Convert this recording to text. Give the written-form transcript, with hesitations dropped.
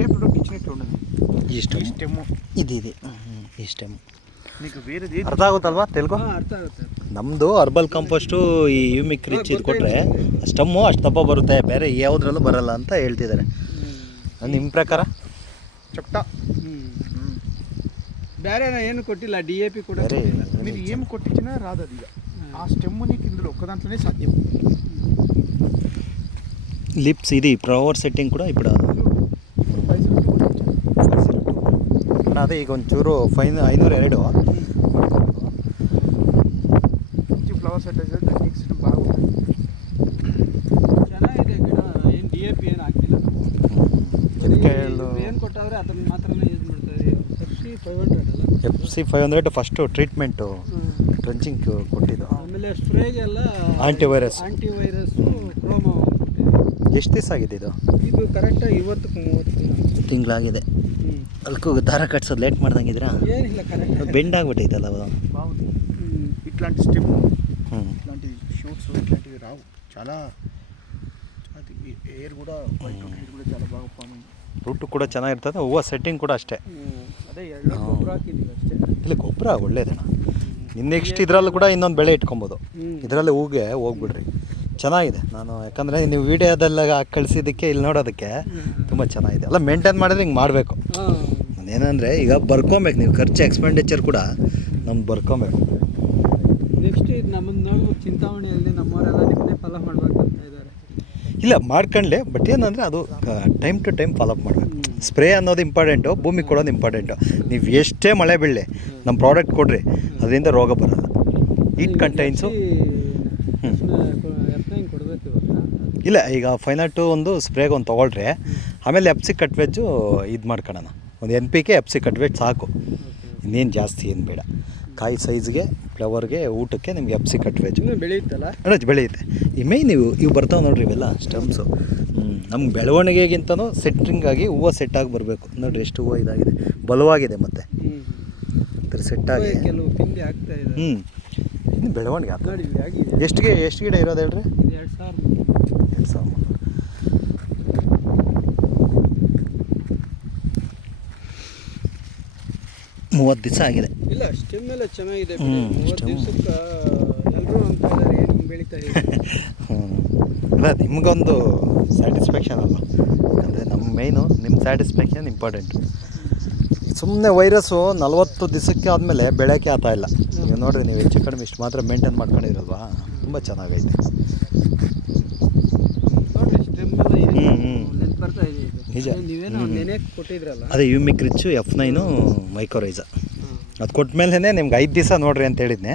ఏ product ఇచ్చినట్టు ఉండదు. ఈ స్టెమ్ ఇది ఈ స్టెమ్ నీకు వేరేది ಅರ್ಥ ಆಗುತ್ತಲ್ವಾ ತೆಲುಗು? ಅರ್ಥ ಆಗುತ್ತೆ. ನಮ್ಮದು ಅರ್ಬಲ್ ಕಂಪೋಸ್ಟು ಈ ಯೂಮಿಕ್ ರಿಚ್ ಇದು ಕೊಟ್ಟರೆ ಸ್ಟಮ್ಮು ಅಷ್ಟು ದಪ್ಪ ಬರುತ್ತೆ, ಬೇರೆ ಯಾವುದ್ರಲ್ಲೂ ಬರಲ್ಲ ಅಂತ ಹೇಳ್ತಿದ್ದಾರೆ. ನಿಮ್ಮ ಪ್ರಕಾರ చెప్తా. ಬೇರೆ ಏನು ಕೊಟ್ಟಿಲ್ಲ, DAP ಕೂಡ ಬೇರೆ మీరు ఏం కొట్టించినా రాదు అది. ఆ స్టెమ్ నీకు ఇందులో ఒక్క దాంట్లోనే సాధ్యం. ಲಿಪ್ಸ್ ఇది ಫ್ಲವರ್ ಸೆಟ್ಟಿಂಗ್ ಕೂಡ ఇప్పుడు ಅದೇ ಈಗ ಒಂಚೂರು 502 మంచి ఫ్లవర్ సెట్ అయితే టెక్నిక్ సిస్టమ్ బాగుంటుంది. ಚೆನ್ನಾಗಿದೆ ಗಿಡ. ಏನು DAP ಏನು ಹಾಕ್ತಿಲ್ಲ. ಏನು ಕೊಟ್ಟಾದ್ರೆ ಅದನ್ನ ಮಾತ್ರನೇ ಯೂಸ್ ಮಾಡ್ತಾರೆ. FC 500 ಫಸ್ಟು ಟ್ರೀಟ್ಮೆಂಟು ಟ್ರಂಚಿಂಗ್ ಕೊಟ್ಟಿದ್ದು. ಆಮೇಲೆ ಸ್ಪ್ರೇಗೆಲ್ಲ ಆಂಟಿವೈರಸ್ ಕ್ರೋಮೋ. ಎಷ್ಟು ದಿವಸ ಆಗಿದೆ ಇದು? ಇದು ಕರೆಕ್ಟಾಗಿ 20-30 ತಿಂಗಳಾಗಿದೆ. ಅಲ್ಕೂ ದಾರ ಕಟ್ಸೋದು ಲೇಟ್ ಮಾಡ್ದಂಗಿದ್ರಾ? ಏನಿಲ್ಲ, ಕರೆಕ್ಟ್ ಬೆಂಡ್ ಆಗ್ಬಿಟ್ಟೈತಲ್ಲ ಅದು. బాగుంది. ఇట్లాంటి స్టెమ్ ఇట్లాంటి షూట్స్ ఇట్లాంటివి రావు. చాలా ఏర్ కూడా వైట్ కూడా చాలా బాగా ఫామ్ అయింది. ರೂಟು ಕೂಡ ಚೆನ್ನಾಗಿರ್ತದೆ, ಹೂವು ಸೆಟ್ಟಿಂಗ್ ಕೂಡ ಅಷ್ಟೇ. ಅದೇ ಎಲ್ಲ ಗೊಬ್ಬರ ಹಾಕಿದ್ದೀವಿ ಅಷ್ಟೇ. ಇಲ್ಲ ಗೊಬ್ಬರ ಒಳ್ಳೇದಣ್ಣ. ನೆಕ್ಸ್ಟ್ ಇದರಲ್ಲೂ ಕೂಡ ಇನ್ನೊಂದು ಬೆಳೆ ಇಟ್ಕೊಬೋದು. ಇದರಲ್ಲಿ ಹೂಗೆ ಹೋಗ್ಬಿಡ್ರಿ, ಚೆನ್ನಾಗಿದೆ. ನಾನು ಯಾಕಂದರೆ ನೀವು ವೀಡಿಯೋದೆಲ್ಲ ಕಳಿಸಿದ್ದಕ್ಕೆ ಇಲ್ಲಿ ನೋಡೋದಕ್ಕೆ ತುಂಬ ಚೆನ್ನಾಗಿದೆ. ಅಲ್ಲ ಮೇಂಟೈನ್ ಮಾಡಿದ್ರೆ ಹಿಂಗೆ ಮಾಡಬೇಕು. ಏನಂದರೆ ಈಗ ಬರ್ಕೊಬೇಕು ನೀವು, ಖರ್ಚು ಎಕ್ಸ್ಪೆಂಡಿಚರ್ ಕೂಡ ನಮ್ದು ಬರ್ಕೊಬೇಕು. ನೆಕ್ಸ್ಟ್ ಇದು ನಮ್ಮನ್ನು ನೋಡ್ಬೋದು, ಚಿಂತಾಮಣಿಯಲ್ಲಿ ನಮ್ಮವರೆಲ್ಲ ನಿಮ್ಮನ್ನೇ ಫಾಲೋ ಮಾಡ್ಬೇಕು ಅಂತ ಇದ್ದಾರೆ. ಇಲ್ಲ ಮಾಡ್ಕೊಳ್ಳಿ, ಬಟ್ ಏನಂದರೆ ಅದು time to time follow up ಮಾಡಬೇಕು. ಸ್ಪ್ರೇ ಅನ್ನೋದು ಇಂಪಾರ್ಟೆಂಟು, ಭೂಮಿಗೆ ಕೊಡೋದು ಇಂಪಾರ್ಟೆಂಟು. ನೀವು ಎಷ್ಟೇ ಮಳೆ ಬೀಳಲಿ ನಮ್ಮ ಪ್ರಾಡಕ್ಟ್ ಕೊಡ್ರಿ, ಅದರಿಂದ ರೋಗ ಬರೋಲ್ಲ. ಹೀಟ್ ಕಂಟೈನ್ಸು ಇಲ್ಲ. ಈಗ 502 ಒಂದು ಸ್ಪ್ರೇಗೆ ಒಂದು ತೊಗೊಳ್ರಿ, ಆಮೇಲೆ FC ಕಟ್ವೆಜ್ಜು ಇದು ಮಾಡ್ಕೊಳ್ಳೋಣ. ಒಂದು NPK FC ಕಟ್ವೆಜ್ ಸಾಕು, ಇನ್ನೇನು ಜಾಸ್ತಿ ಏನು ಬೇಡ. ಕಾಯಿ ಸೈಜ್ಗೆ, ಫ್ಲವರ್ಗೆ, ಊಟಕ್ಕೆ ನಿಮ್ಗೆ FC ಕಟ್ವೆಜ್ ಬೆಳೆಯುತ್ತಲ್ಲ ಬೆಳೆಯುತ್ತೆ. ಈ ಮೇಯ್ನ್ ಇವು ಬರ್ತಾವೆ ನೋಡಿರಿ, ಇವೆಲ್ಲ ಸ್ಟೆಮ್ಸು. ನಮ್ಗೆ ಬೆಳವಣಿಗೆಗಿಂತನೂ ಸೆಟ್ಟಿಂಗಾಗಿ ಹೂವು ಸೆಟ್ಟಾಗಿ ಬರಬೇಕು. ನೋಡಿರಿ ಎಷ್ಟು ಹೂವು ಇದಾಗಿದೆ, ಬಲವಾಗಿದೆ. ಮತ್ತು ಥರ ಸೆಟ್ಟಾಗಿ ಕೆಲವು ಪಿಂಡಿ ಆಗ್ತಾ ಇದೆ. ಇನ್ನು ಬೆಳವಣಿಗೆ ಆಗ್ತದೆ. ಎಷ್ಟು ಗಿಡ ಇರೋದು ಹೇಳ್ರಿ? 2000. 30 ದಿವಸ ಆಗಿದೆ. ಇಲ್ಲ, ಸ್ಟೆಮ್ ಎಲ್ಲ ಚೆನ್ನಾಗಿದೆ. 30 ದಿವಸಕ್ಕೆ ಎಲ್ಲರೂ ಅಂತ ಇದ್ದಾರೆ, ಏನು ಬೆಳೀತಾ ಇದೆ. ಅಲ್ಲ, ನಿಮಗೊಂದು ಸ್ಯಾಟಿಸ್ಫ್ಯಾಕ್ಷನ್ ಅಲ್ಲ. ಯಾಕಂದರೆ ನಮ್ಮ ಮೇಯ್ನು ನಿಮ್ಮ ಸ್ಯಾಟಿಸ್ಫ್ಯಾಕ್ಷನ್ ಇಂಪಾರ್ಟೆಂಟು. ಸುಮ್ಮನೆ ವೈರಸ್ಸು 40 ದಿವಸಕ್ಕೆ ಆದಮೇಲೆ ಬೆಳೆಯೋಕ್ಕೆ ಆಗ್ತಾ ಇಲ್ಲ. ಈಗ ನೋಡಿರಿ, ನೀವು ಹೆಚ್ಚು ಕಡಿಮೆ ಇಷ್ಟು ಮಾತ್ರ ಮೇಂಟೈನ್ ಮಾಡ್ಕೊಂಡಿರಲ್ವಾ, ತುಂಬ ಚೆನ್ನಾಗೈತೆ. ನಿಜ. ಅದೇ ಯೂಮಿಕ್ ರಿಚ್ಚು F9 ಮೈಕ್ರೋರೈಸ ಅದು ಕೊಟ್ಟ ಮೇಲೆ ನಿಮ್ಗೆ 5 ದಿವಸ ನೋಡ್ರಿ ಅಂತ ಹೇಳಿದ್ನೆ.